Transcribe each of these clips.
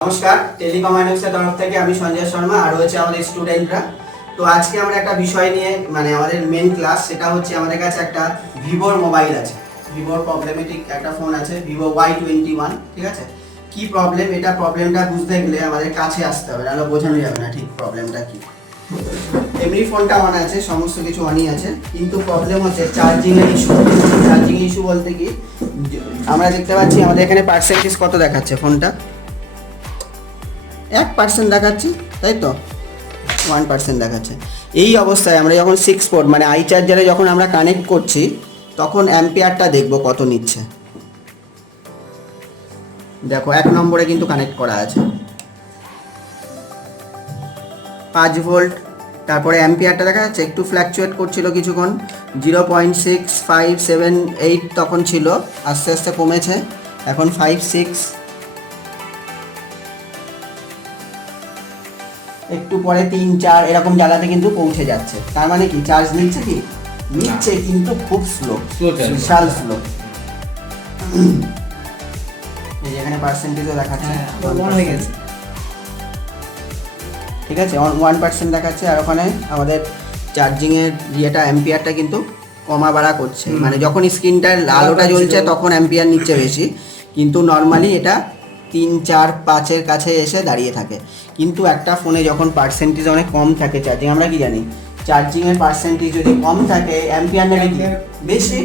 নমস্কার টেলিকম আইনক্সের তরফ থেকে আমি সঞ্জয় শর্মা আর রয়েছে আমাদের স্টুডেন্টরা তো আজকে আমরা একটা বিষয় নিয়ে মানে আমাদের মেন ক্লাস সেটা হচ্ছে আমাদের কাছে একটা ভিভোর মোবাইল আছে। ভিভোর প্রবলেমেটিক একটা ফোন আছে ভিভো ওয়াই টোয়েন্টি ওয়ান ঠিক আছে? কি প্রবলেম এটা প্রবলেমটা বুঝতে গেলে আমাদের কাছে আসতে হবে, নাহলে বোঝানো যাবে না ঠিক প্রবলেমটা কি। এমনি ফোনটা অন আছে, সমস্ত কিছু অনই আছে, কিন্তু প্রবলেম হচ্ছে চার্জিং এর ইস্যু চার্জিং ইস্যু বলতে কি, আমরা দেখতে পাচ্ছি আমাদের এখানে পার্সেন্টেজ কত দেখাচ্ছে ফোনটা এক পার্সেন্ট দেখাচ্ছি, তাই তো? ওয়ান পার্সেন্ট দেখাচ্ছে। এই অবস্থায় আমরা যখন সিক্স পোর্ট মানে আই চার্জারে যখন আমরা কানেক্ট করছি, তখন অ্যাম্পিয়ারটা দেখব কত নিচ্ছে। দেখো, এক নম্বরে কিন্তু কানেক্ট করা আছে। পাঁচ ভোল্ট তারপরে অ্যাম্পিয়ারটা দেখা যাচ্ছে, একটু ফ্ল্যাকচুয়েট করছিল কিছুক্ষণ zero point six five seven eight তখন ছিল, আস্তে আস্তে কমেছে। এখন ফাইভ সিক্স একটু পরে তিন চার এরকম জায়গাতে কিন্তু পৌঁছে যাচ্ছে। তার মানে কি? চার্জ নিচ্ছে কি? নিচ্ছে কিন্তু খুব স্লো বিশাল স্লো এখানে পার্সেন্টেজও দেখাচ্ছে। হয়ে। ঠিক আছে? ওয়ান পার্সেন্ট দেখাচ্ছে আর ওখানে আমাদের চার্জিংয়ের ইয়েটা অ্যাম্পিয়ারটা কিন্তু কমা বাড়া করছে মানে যখন স্ক্রিনটার আলোটা জ্বলছে তখন অ্যাম্পিয়ার নিচ্ছে বেশি। কিন্তু নর্মালি এটা তিন চার পাঁচের কাছে এসে দাঁড়িয়ে থাকে। কিন্তু একটা ফোনে যখন পার্সেন্টেজ অনেক কম থাকে চার্জিং আমরা কি জানি? চার্জিংয়ের পার্সেন্টেজ যদি কম থাকে অ্যাম্পিয়ার নেবে কি? বেশি।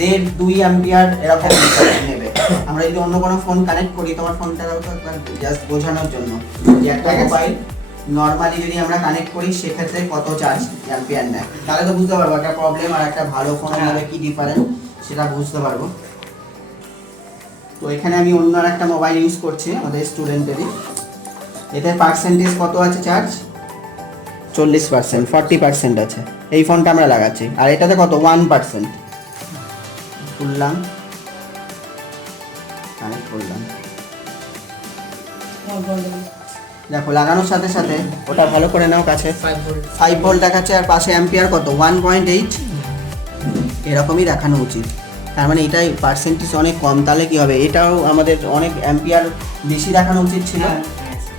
দেড় দুই অ্যাম্পিয়ার এরকম নেবে। আমরা যদি অন্য কোনো ফোন কানেক্ট করি তোমার একবার জাস্ট বোঝানোর জন্য। যে একটা মোবাইল নর্মালি যদি আমরা কানেক্ট করি সেক্ষেত্রে কত চার্জ অ্যাম্পিয়ার নেয়? তাহলে তো বুঝতে পারব একটা প্রবলেম আর একটা ভালো ফোনের মধ্যে কি ডিফারেন্স সেটা বুঝতে পারব। তো এখানে আমি অন্য আর একটা মোবাইল ইউজ করছি আমাদের স্টুডেন্টেরই এতে পার্সেন্টেজ কত আছে চার্জ চল্লিশ পার্সেন্ট ফর্টি পার্সেন্ট আছে। এই ফোনটা আমরা লাগাচ্ছি। আর এটাতে কত? ওয়ান পার্সেন্ট খুললাম। কানেক্ট করলাম দেখো লাগানোর সাথে সাথে ওটা ভালো করে নাও কাছে। ফাইভ ভোল্ট দেখাচ্ছে আর পাশে অ্যাম্পিয়ার কত? ওয়ান পয়েন্ট এইট এরকমই দেখানো উচিত। তার মানে এটাই পার্সেন্টেজ অনেক কম তাহলে কি হবে? এটাও আমাদের অনেক অ্যাম্পিয়ার বেশি দেখানো উচিত ছিল।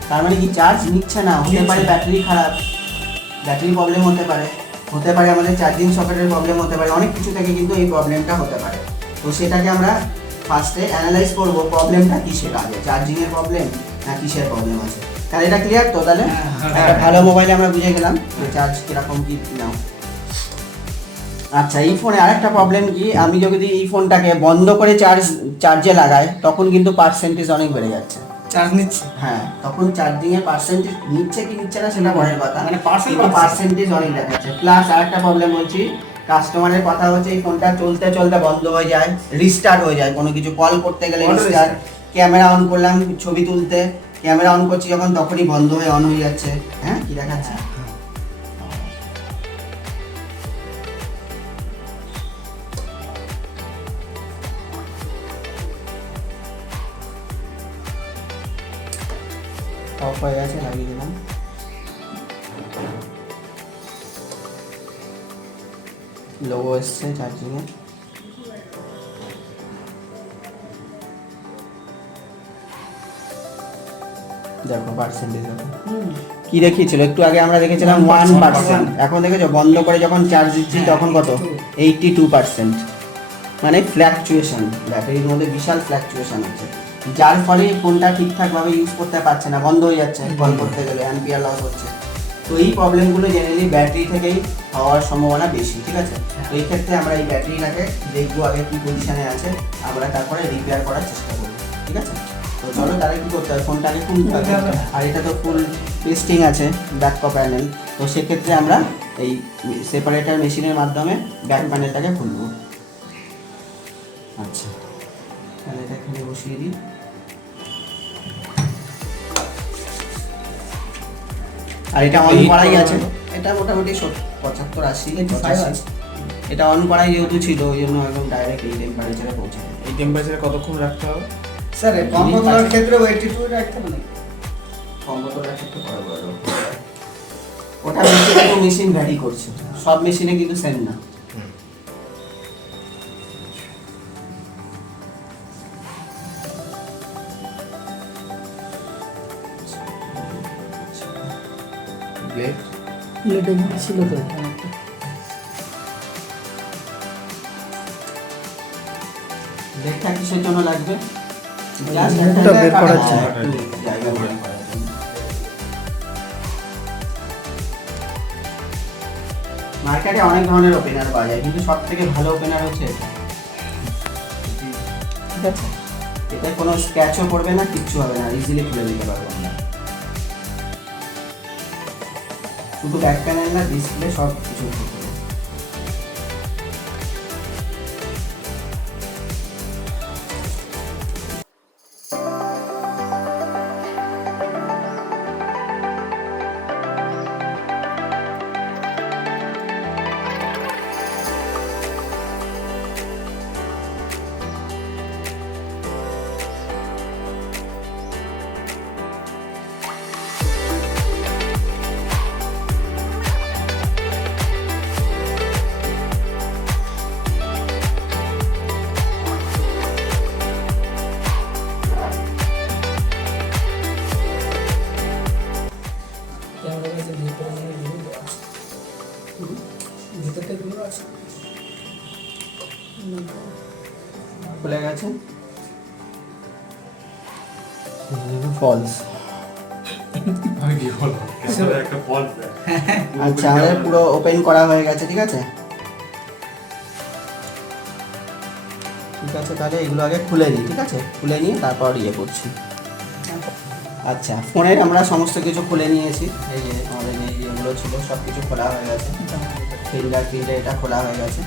তার মানে কি চার্জ নিচ্ছে না? হতে পারে ব্যাটারি খারাপ ব্যাটারি প্রবলেম হতে পারে। হতে পারে আমাদের চার্জিং সকেটের প্রবলেম হতে পারে অনেক কিছু থেকে কিন্তু এই প্রবলেমটা হতে পারে। তো সেটাকে আমরা ফার্স্টে অ্যানালাইজ করব প্রবলেমটা কিসের আগে? চার্জিংয়ের প্রবলেম না কিসের প্রবলেম আছে? তাহলে এটা ক্লিয়ার তো তাহলে? হ্যাঁ, একটা ভালো মোবাইলে আমরা বুঝে গেলাম যে চার্জ কীরকম কি নাও আচ্ছা এই ফোনে আরেকটা প্রবলেম কি? আমি যদি এই ফোনটাকে বন্ধ করে চার্জ চার্জে লাগাই তখন কিন্তু পার্সেন্টেজ অনেক বেড়ে যাচ্ছে। চার্জ নিচ্ছে? হ্যাঁ তখন চার্জিং এর পার্সেন্টেজ নিচ্ছে কি নিচ্ছে না সেটা পরের কথা। মানে পার্সেন্টেজ অনেক দেখাচ্ছে। প্লাস আরেকটা প্রবলেম বলছি কাস্টমারের কথা হচ্ছে এই ফোনটা চলতে চলতে বন্ধ হয়ে যায় রিস্টার্ট হয়ে যায়। কোনো কিছু কল করতে গেলে রিস্টার্ট ক্যামেরা অন করলাম ছবি তুলতে। ক্যামেরা অন করছি যখন তখনই বন্ধ হয়ে অন হয়ে যাচ্ছে। হ্যাঁ কি দেখাচ্ছে? অফ হয়ে গেছে লাগিয়ে দিলাম। লোগো এসছে চার্জিংয়ে দেখো পার্সেন্টেজ কি দেখিয়েছিল? একটু আগে আমরা দেখেছিলাম ওয়ান পার্সেন্ট এখন দেখেছ বন্ধ করে যখন চার্জ দিচ্ছি তখন কত? এইটটি টু পার্সেন্ট মানে ফ্ল্যাকচুয়েশন ব্যাটারির মধ্যে বিশাল ফ্ল্যাকচুয়েশন আছে। যার ফলে ফোনটা ঠিকঠাকভাবে ইউজ করতে পারছে না বন্ধ হয়ে যাচ্ছে কল করতে গেলে অ্যাম্পিয়ার লস হচ্ছে। তো এই প্রবলেমগুলো জেনারেলি ব্যাটারি থেকেই হওয়ার সম্ভাবনা বেশি ঠিক আছে? তো এই ক্ষেত্রে আমরা এই ব্যাটারিটাকে দেখব আগে কি পজিশনে আছে আমরা তারপরে রিপেয়ার করার চেষ্টা করব ঠিক আছে? তো চলো তাহলে কি করতে হবে? খুলতে হবে খুলতে হবে। আর এটা তো ফুল টেস্টিং আছে ব্যাক প্যানেল তো সেক্ষেত্রে আমরা এই সেপারেটার মেশিনের মাধ্যমে ব্যাক প্যানেলটাকে খুলবো। আচ্ছা। তাহলে এটা এখানে বসিয়ে দিই। আর এটা অন করাই আছে এটা মোটামুটি পঁচাত্তর আশি 85 পঁচাশি। আছে। এটা অন করাই যেহেতু ছিল ওই জন্য একদম ডাইরেক্ট এই টেম্পারেচারে পৌঁছে যায় এই টেম্পারেচারে কতক্ষণ রাখতে হবে স্যার কম করার ক্ষেত্রে এইটি টু রাখতে হবে? কম বড় বড়। ওটা মেশিন টু মেশিন ভ্যারি করছে সব মেশিনে কিন্তু সেম না প্লেটে ছিল তো এখানে কিসের জন্য লাগবে। মুখটা বের করার জন্য। একটু জায়গা বের করার জন্য। মার্কেটে অনেক ধরনের ওপেনার পাওয়া যায় কিন্তু সব থেকে ভালো ওপেনার হচ্ছে এটা। ঠিক আছে। এটা কোনো স্ক্র্যাচও পড়বে না কিচ্ছু হবে না ইজিলি খুলে নিতে পারব আমরা। শুধু ব্যাক প্যানেল না ডিসপ্লে সব কিছু ফলস আচ্ছা আমাদের পুরো ওপেন করা হয়ে গেছে ঠিক আছে? ঠিক আছে তাহলে এগুলো আগে খুলে নিই ঠিক আছে? খুলে নিয়ে তারপর ইয়ে করছি। আচ্ছা ফোনের আমরা সমস্ত কিছু খুলে নিয়েছি। এই যে আমাদের এই যেগুলো ছিল সব কিছু খোলা হয়ে গেছে। ফিঙ্গার প্রিন্টে এটা খোলা হয়ে গেছে।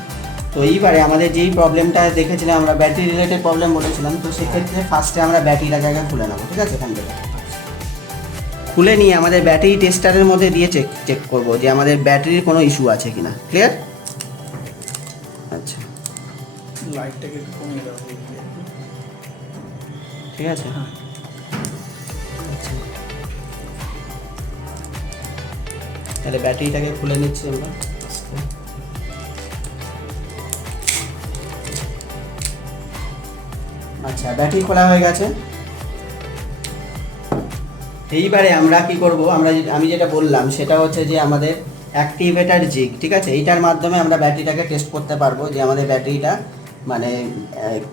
তো এইবারে আমাদের যেই প্রবলেমটা দেখেছিলাম আমরা ব্যাটারি রিলেটেড প্রবলেম বলেছিলাম তো সেক্ষেত্রে ফার্স্টে আমরা ব্যাটারিটাকে আগে খুলে নেব ঠিক আছে? এখান থেকে খুলে নিয়ে আমাদের ব্যাটারি টেস্টারের মধ্যে দিয়ে চেক চেক করব যে আমাদের ব্যাটারির কোনো ইস্যু আছে কিনা। ক্লিয়ার আচ্ছা। লাইটটাকে একটু কমিয়ে দাও ঠিক আছে? হ্যাঁ। তাহলে ব্যাটারিটাকে খুলে নিচ্ছি আমরা। আচ্ছা ব্যাটারি খোলা হয়ে গেছে। এইবারে আমরা কি করব, আমরা আমি যেটা বললাম, সেটা হচ্ছে যে আমাদের অ্যাক্টিভেটার জিগ ঠিক আছে? এইটার মাধ্যমে আমরা ব্যাটারিটাকে টেস্ট করতে পারব যে আমাদের ব্যাটারিটা মানে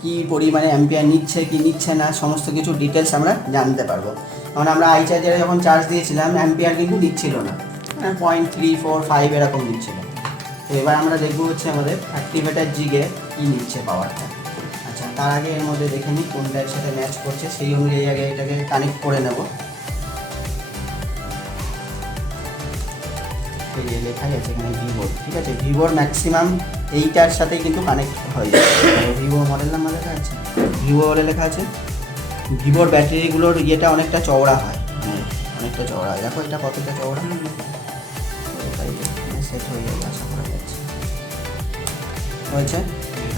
কি পরিমাণে অ্যাম্পিয়ার নিচ্ছে, কি নিচ্ছে না, সমস্ত কিছু ডিটেলস আমরা জানতে পারব। কারণ আমরা আই চার্জারে যখন চার্জ দিয়েছিলাম অ্যাম্পিয়ার কিন্তু নিচ্ছিল না। পয়েন্ট থ্রি ফোর ফাইভ এরকম নিচ্ছিল তো এবার আমরা দেখব হচ্ছে আমাদের অ্যাক্টিভেটার জিগে কি নিচ্ছে পাওয়ারটা তার আগে এর মধ্যে দেখে নিই কোনটার সাথে ম্যাচ করছে সেই অনুযায়ী আগে এটাকে কানেক্ট করে নেব। এই যে লেখাই আছে এখানে ভিভোর ঠিক আছে? ভিভোর ম্যাক্সিমাম এইটার সাথেই কিন্তু কানেক্ট হয়ে। যাবে ভিভো মডেল নাম্বার লেখা আছে? ভিভো বলে লেখা আছে। ভিভোর ব্যাটারিগুলোর ইয়েটা অনেকটা চওড়া হয়। হ্যাঁ, অনেকটা চওড়া হয়। দেখো এটা কতটা চওড়া। সেট হয়ে যাবে আশা করা যাচ্ছে। হয়েছে?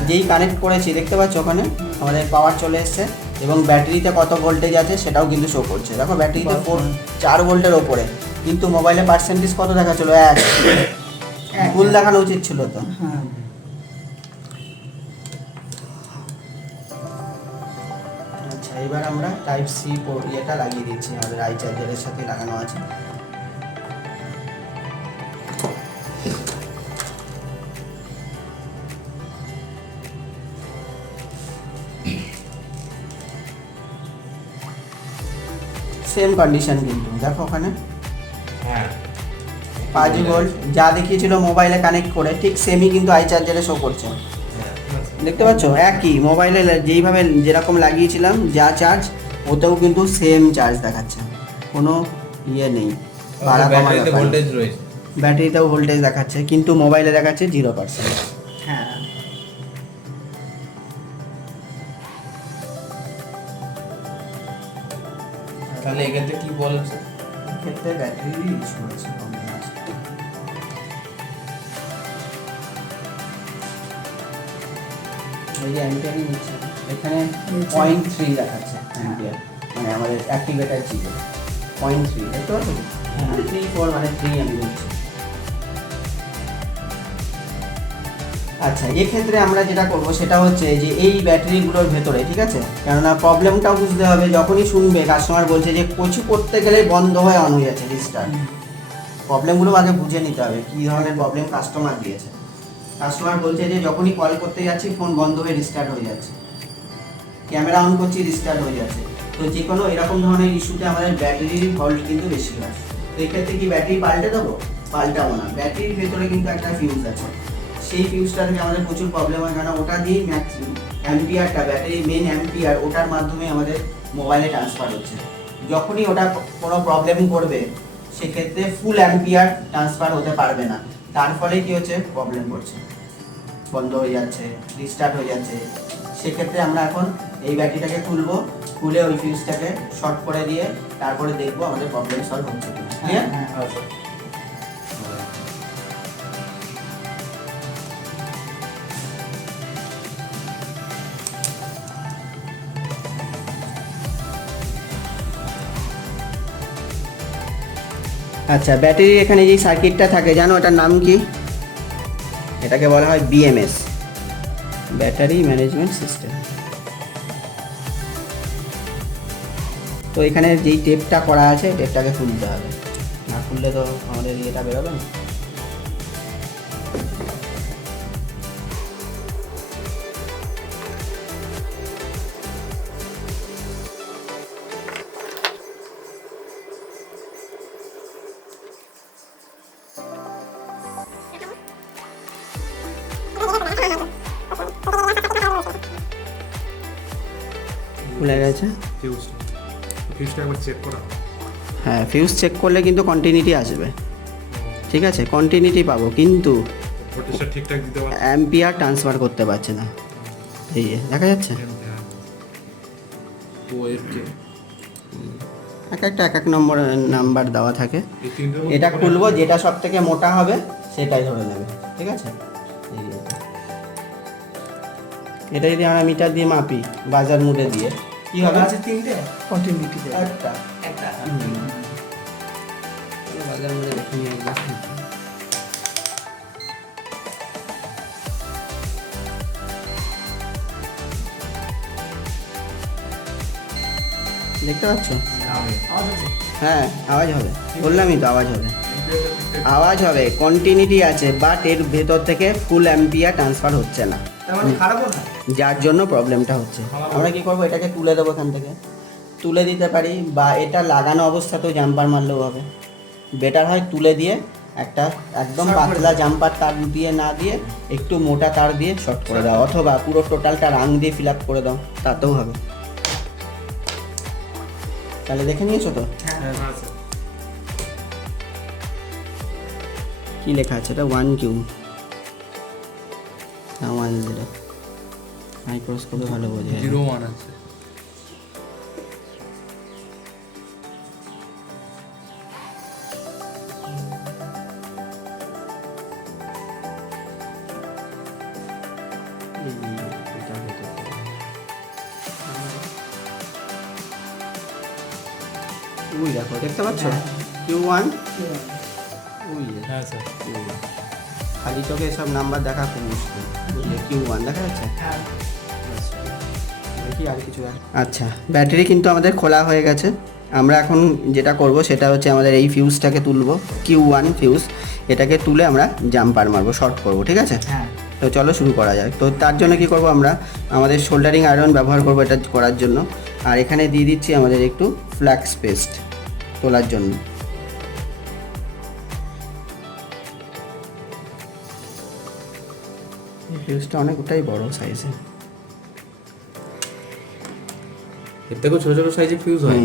যেই কানেক্ট করেছি দেখতে পাচ্ছ ওখানে? আমাদের পাওয়ার চলে এসছে এবং ব্যাটারিতে কত ভোল্টেজ আছে সেটাও কিন্তু শো করছে। দেখো ব্যাটারিতে ফোর চার ভোল্টের ওপরে। কিন্তু মোবাইলে পার্সেন্টেজ কত দেখাচ্ছিল? এক। ভুল দেখানো উচিত ছিল তো। হ্যাঁ। আচ্ছা এবার আমরা টাইপ সি ইয়েটা লাগিয়ে দিচ্ছি আমাদের আই চার্জারের সাথে লাগানো আছে। সেম কন্ডিশন কিন্তু দেখো ওখানে। হ্যাঁ। পাঁচ ভোল্ট যা দেখিয়েছিল মোবাইলে কানেক্ট করে ঠিক সেমই কিন্তু আই চার্জারে শো করছে। হ্যাঁ দেখতে পাচ্ছ? একই মোবাইলে যেইভাবে যেরকম লাগিয়েছিলাম যা চার্জ ওতেও কিন্তু সেম চার্জ দেখাচ্ছে। কোনো ইয়ে নেই বাড়া কমা ব্যাটারিতেও ভোল্টেজ দেখাচ্ছে কিন্তু মোবাইলে দেখাচ্ছে জিরো পার্সেন্ট তাহলে এক্ষেত্রে কি বলছে ক্ষেত্রে ব্যাটারি ইস্যু আছে যে অ্যাম্পিয়ারই নিচ্ছে এখানে। পয়েন্ট থ্রি দেখাচ্ছে অ্যাম্পিয়ার মানে আমাদের অ্যাক্টিভেটার জিরো পয়েন্ট থ্রি দেখতে পাচ্ছ? থ্রি ফোর মানে থ্রি আমি বলছি আচ্ছা এক্ষেত্রে আমরা যেটা করব সেটা হচ্ছে যে এই ব্যাটারিগুলোর ভেতরে ঠিক আছে? কেননা প্রবলেমটাও বুঝতে হবে যখনই শুনবে কাস্টমার বলছে যে কচু করতে গেলে বন্ধ হয়ে অন হয়ে যাচ্ছে রিস্টার্ট প্রবলেমগুলো আগে বুঝে নিতে হবে কী ধরনের প্রবলেম কাস্টমার দিয়েছে। কাস্টমার বলছে যে যখনই কল করতে যাচ্ছি ফোন বন্ধ হয়ে রিস্টার্ট হয়ে যাচ্ছে। ক্যামেরা অন করছি রিস্টার্ট হয়ে যাচ্ছে। তো যে কোনো এরকম ধরনের ইস্যুতে আমাদের ব্যাটারির ফল্ট কিন্তু বেশি হয়। তো এক্ষেত্রে কি ব্যাটারি পাল্টে দেবো? পাল্টাবো না। ব্যাটারির ভেতরে কিন্তু একটা ফিউজ আছে। সেই ফিউজটা থেকে আমাদের প্রচুর প্রবলেম হয় কারণ ওটা দিয়েই ম্যাক্সিমাম অ্যাম্পিয়ারটা ব্যাটারি মেন অ্যাম্পিয়ার ওটার মাধ্যমে আমাদের মোবাইলে ট্রান্সফার হচ্ছে। যখনই ওটা কোনো প্রবলেম করবে, সেক্ষেত্রে ফুল অ্যাম্পিয়ার ট্রান্সফার হতে পারবে না। তার ফলে কি হচ্ছে? প্রবলেম করছে। বন্ধ হয়ে যাচ্ছে রিস্টার্ট হয়ে যাচ্ছে। সেক্ষেত্রে আমরা এখন এই ব্যাটারিটাকে খুলবো, খুলে ওই ফিউজটাকে শর্ট করে দিয়ে তারপরে দেখব আমাদের প্রবলেম সলভ হচ্ছে ক্লিয়ার আচ্ছা ব্যাটারির এখানে যে সার্কিটটা থাকে, জানো এটার নাম কি? এটাকে বলা হয় বিএমএস ব্যাটারি ম্যানেজমেন্ট সিস্টেম। তো এখানে যেই টেপটা করা আছে টেপটাকে খুলতে হবে। না খুললে তো আমাদের ইয়েটা বেরোবে না। খুলে গেছে ফিউজটা ফিউজটা একবার চেক করা। হ্যাঁ ফিউজ চেক করলে কিন্তু কন্টিনিউটি আসবে। ঠিক আছে কন্টিনিউটি পাবো কিন্তু ভোল্টেজটা ঠিকঠাক দিতে অ্যাম্পিয়ার ট্রান্সফার করতে পারছে না। এই যে, দেখা যাচ্ছে? কে? এক একটা এক এক নম্বর নাম্বার দেওয়া থাকে। এটা খুলবো যেটা সব থেকে মোটা হবে সেটাই ধরে নেবে। ঠিক আছে? এটা যদি আমরা মিটার দিয়ে মাপি বাজার মুডে দিয়ে কি হবে? আছে তিনটে? কন্টিনিউটি একটা। একটা। বাজার মুডে দেখে একবার দেখতে পাচ্ছ? আওয়াজ হ্যাঁ আওয়াজ হবে। বললামই তো আওয়াজ হবে। আওয়াজ হবে কন্টিনিউটি আছে বাট এর ভেতর থেকে ফুল অ্যাম্পিয়ার ট্রান্সফার হচ্ছে না। মানে না যার জন্য প্রবলেমটা হচ্ছে। আমরা কি করব? এটাকে তুলে দেবো এখান থেকে। তুলে দিতে পারি বা এটা লাগানো অবস্থাতেও জাম্পার মারলেও হবে। বেটার হয় তুলে দিয়ে একটা একদম পাতলা জাম্পার তার দিয়ে না দিয়ে একটু মোটা তার দিয়ে শর্ট করে দাও। অথবা পুরো টোটালটা রাং দিয়ে ফিল আপ করে দাও। তাতেও হবে। তাহলে দেখে নিয়েছো তো? হ্যাঁ কি লেখা আছে? এটা ওয়ান কিউ ওয়ান জিরো মাইক্রোস্কোপে ভালো বোঝা। যায় জিরো ওয়ান আছে। চোখে সব নাম্বার দেখা খুব মুশকিল কিউ ওয়ান দেখা যাচ্ছে? হ্যাঁ। দেখি আর কিছু আচ্ছা ব্যাটারি কিন্তু আমাদের খোলা হয়ে গেছে। আমরা এখন যেটা করব সেটা হচ্ছে আমাদের এই ফিউজটাকে তুলব। কিউ ওয়ান ফিউজ এটাকে তুলে আমরা জাম্পার মারবো শর্ট করব ঠিক আছে? হ্যাঁ। তো চলো শুরু করা যাক। তো তার জন্য কি করব আমরা? আমাদের শোল্ডারিং আয়রন ব্যবহার করব এটা করার জন্য। আর এখানে দিয়ে দিচ্ছি আমাদের একটু ফ্ল্যাক্স পেস্ট তোলার জন্য। ফিউজটা অনেকটাই বড় সাইজে এর থেকেও ছোট ছোট সাইজে ফিউজ হয়।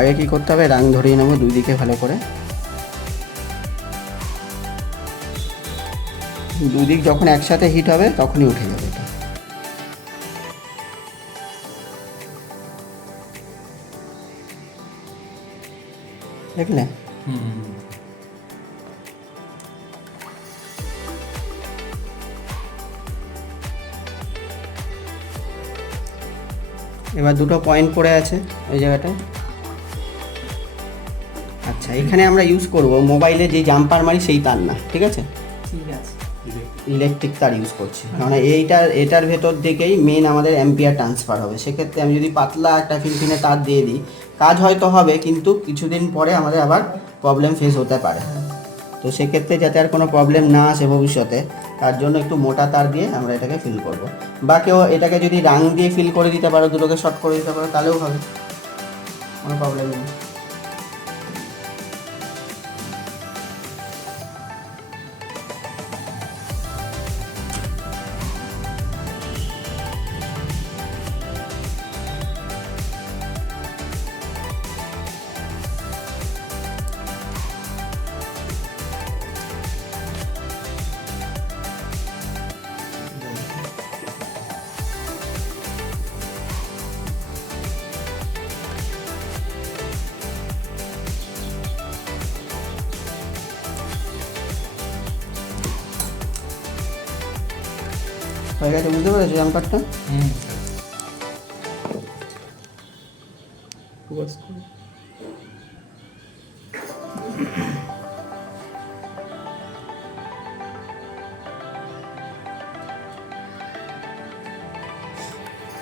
আগে কি করতে হবে? রাং ধরিয়ে নেব দুই দিকে ভালো করে। দুই দিক যখন একসাথে হিট হবে তখনই উঠে যাবে দেখলে? এবার দুটো পয়েন্ট পড়ে আছে ওই জায়গাটায়। আচ্ছা এখানে আমরা ইউজ করব মোবাইলে যে জাম্পার মারি সেই তার না ঠিক আছে? ঠিক আছে। ইলেকট্রিক তার ইউজ করছি। কারণ এইটার এটার ভেতর থেকেই মেন আমাদের অ্যাম্পিয়ার ট্রান্সফার হবে। সেক্ষেত্রে আমি যদি পাতলা একটা ফিনফিনে তার দিয়ে দিই কাজ হয়তো হবে কিন্তু কিছুদিন পরে আমাদের আবার প্রবলেম ফেস হতে পারে। তো সেক্ষেত্রে যাতে আর কোনো প্রবলেম না আসে ভবিষ্যতে তার জন্য একটু মোটা তার দিয়ে আমরা এটাকে ফিল করব। বা কেউ এটাকে যদি রাং দিয়ে ফিল করে দিতে পারো দুটোকে শর্ট করে দিতে পারো তাহলেও হবে। কোনো প্রবলেম নেই। হয়ে গেছে বুঝতে পেরেছ জাম্পারটা হুম।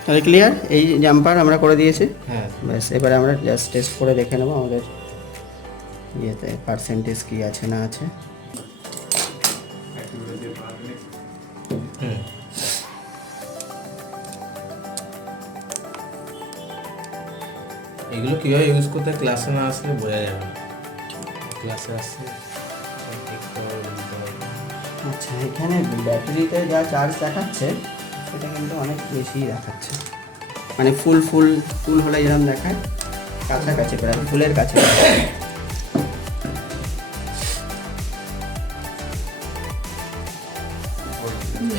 তাহলে ক্লিয়ার এই জাম্পার আমরা করে দিয়েছি। হ্যাঁ। ব্যাস এবারে আমরা জাস্ট টেস্ট করে দেখে নেব আমাদের ইয়েতে পার্সেন্টেজ কী আছে না আছে। কীভাবে ইউজ করতে ক্লাসে না আসলে বোঝা যাবে না ক্লাসে আসলে। আচ্ছা এখানে ব্যাটারিতে যা চার্জ দেখাচ্ছে সেটা কিন্তু অনেক বেশি দেখাচ্ছে। মানে ফুল ফুল ফুল হলে যেরকম দেখায় কাছাকাছি প্রায় ফুলের কাছে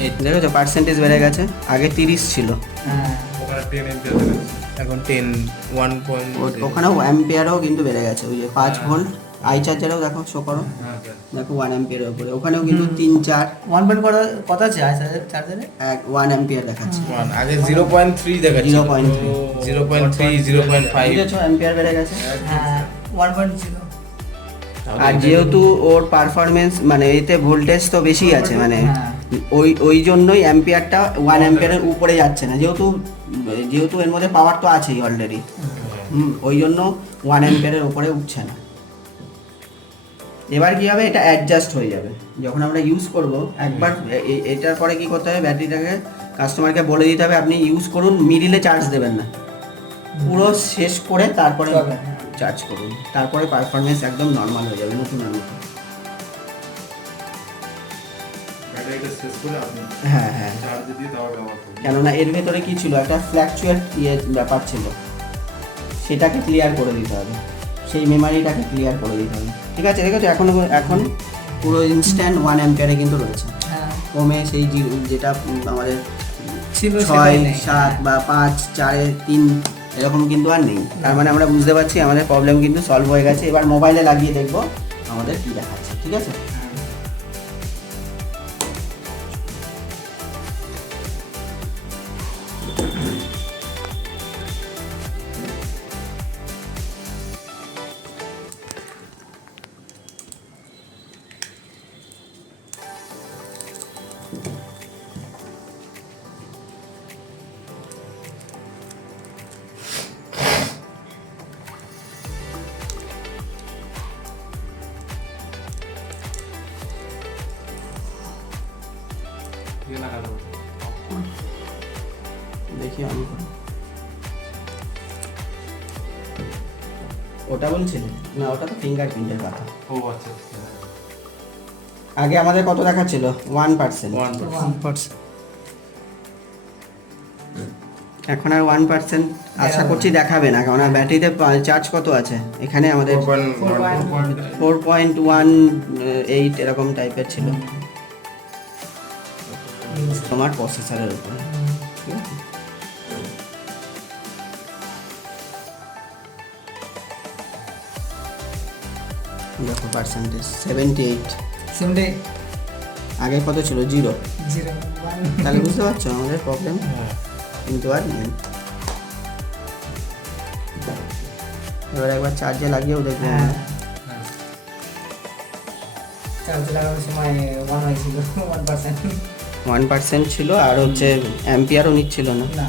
এই দেখেছ পার্সেন্টেজ বেড়ে গেছে? আগে তিরিশ ছিল। হ্যাঁ এখন টেন ওয়ান পয়েন্ট ওখানেও অ্যাম্পিয়ারও কিন্তু বেড়ে গেছে ওই যে পাঁচ ভোল্ট আই চার্জারও দেখো শো করো। হ্যাঁ দেখো ওয়ান অ্যাম্পিয়ারের উপরে। ওখানেও কিন্তু তিন চার। ওয়ান পয়েন্ট কত কত আছে চার্জারে এক ওয়ান অ্যাম্পিয়ার দেখাচ্ছে। আগে জিরো পয়েন্ট থ্রি দেখাচ্ছিল। 0.3 zero point three zero point five ampere বেড়ে গেছে। হ্যাঁ ওয়ান পয়েন্ট জিরো আর যেহেতু ওর পারফরমেন্স মানে এতে ভোল্টেজ তো বেশি আছে মানে হ্যাঁ। ওই ওই জন্যই অ্যাম্পিয়ারটা ওয়ান অ্যাম্পিয়ারের উপরে যাচ্ছে না। যেহেতু যেহেতু এর মধ্যে পাওয়ার তো আছেই অলরেডি হুম ওই জন্য ওয়ান অ্যাম্পিয়ারের উপরে উঠছে না। এবার কি হবে? এটা অ্যাডজাস্ট হয়ে যাবে। যখন আমরা ইউজ করব একবার এটার পরে কি করতে হবে? ব্যাটারিটাকে কাস্টমারকে বলে দিতে হবে আপনি ইউজ করুন মিডিলে চার্জ দেবেন না। পুরো শেষ করে তারপরে হ্যাঁ। চার্জ করুন। তারপরে পারফরমেন্স একদম নর্মাল হয়ে যাবে নতুনের মতো হ্যাঁ হ্যাঁ। কেননা এর ভেতরে কি ছিল? একটা ফ্ল্যাকচুয়েট ইয়ে ব্যাপার ছিল। সেটাকে ক্লিয়ার করে দিতে হবে। সেই মেমারিটাকে ক্লিয়ার করে দিতে হবে। ঠিক আছে? দেখেছ? এখন এখন পুরো ইনস্ট্যান্ট ওয়ান অ্যাম্পিয়ারে কিন্তু রয়েছে। হ্যাঁ। কমে সেই যেটা আমাদের ছিল ছয় সাত বা পাঁচ চারে তিন এরকম কিন্তু আর নেই। তার মানে আমরা বুঝতে পারছি আমাদের প্রবলেম কিন্তু সলভ হয়ে গেছে। এবার মোবাইলে লাগিয়ে দেখব আমাদের কী দেখাচ্ছে, ঠিক আছে? ওটা বলছেন না ওটা তো ফিঙ্গার প্রিন্টের কথা। ও আচ্ছা আচ্ছা। আগে আমাদের কত দেখাচ্ছিল? ওয়ান পার্সেন্ট ওয়ান পার্সেন্ট এখন আর ওয়ান পার্সেন্ট আশা করছি দেখাবে না কারণ আর ব্যাটারিতে চার্জ কত আছে? এখানে আমাদের ফোর পয়েন্ট ওয়ান এইট এরকম টাইপের ছিল। তোমার প্রসেসরের উপরে। ঠিক আছে? দেখো পার্সেন্টেজ সেভেন্টি এইট সেভেন্টি আগে কত ছিল? জিরো জিরো তাহলে বুঝতে পারছ আমাদের প্রবলেম কিন্তু আর নেই। এবার একবার চার্জে লাগিয়েও দেখব হ্যাঁ। হ্যাঁ। লাগানোর সময় ওয়ান হয়েছিল ওয়ান পার্সেন্ট ওয়ান পার্সেন্ট ছিল আর হচ্ছে অ্যাম্পিয়ারও নিচ্ছিল না। না।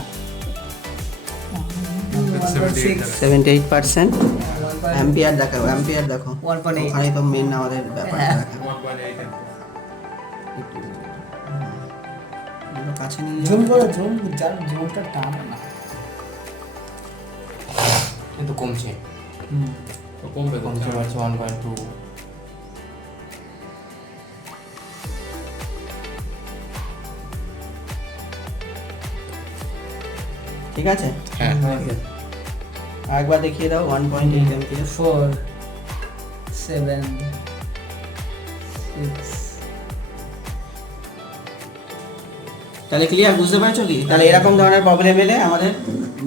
সেভেন্টি এইট পার্সেন্ট অ্যাম্পিয়ার দেখো অ্যাম্পিয়ার দেখো ওখানে তো মেন আমাদের ব্যাপারটা হ্যাঁ। এগুলো কাছে নিয়ে জুম করে জুম যার জুমটা টানে না। কিন্তু কমছে। হুম। তো কমবে কমছে বাড়ছে ওয়ান পয়েন্ট টু ঠিক আছে? হ্যাঁ। একবার দেখিয়ে দাও one point eight ampere four seven six তাহলে ক্লিয়ার বুঝতে পারছ কি? তাহলে এরকম ধরনের প্রবলেম এলে আমাদের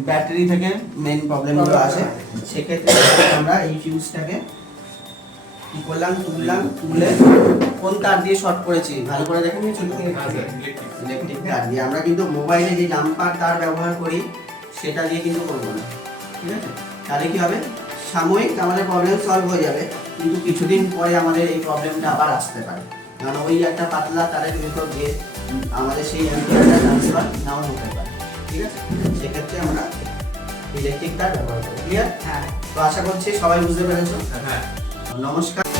ব্যাটারি থেকে মেন প্রবলেমগুলো আসে। সেক্ষেত্রে আমরা এই ফিউজটাকে কি করলাম? তুললাম তুলে কোন তার দিয়ে শর্ট করেছি? ভালো করে দেখে নিয়েছো তো? হ্যাঁ ইলেকট্রিক ইলেকট্রিক তার দিয়ে। আমরা কিন্তু মোবাইলে যে জাম্পার তার ব্যবহার করি সেটা দিয়ে কিন্তু করব না। ঠিক আছে? তাহলে কী হবে? সাময়িক আমাদের প্রবলেম সলভ হয়ে যাবে কিন্তু কিছুদিন পরে আমাদের এই প্রবলেমটা আবার আসতে পারে। কারণ ওই একটা পাতলা তারের ভিতর দিয়ে আমাদের সেই অ্যাম্পিয়ারটা ট্রান্সফার নাও হতে পারে। ঠিক আছে? সেক্ষেত্রে আমরা ইলেকট্রিক তার ব্যবহার করি ক্লিয়ার হ্যাঁ। তো আশা করছি সবাই বুঝতে পেরেছ। হ্যাঁ। নমস্কার।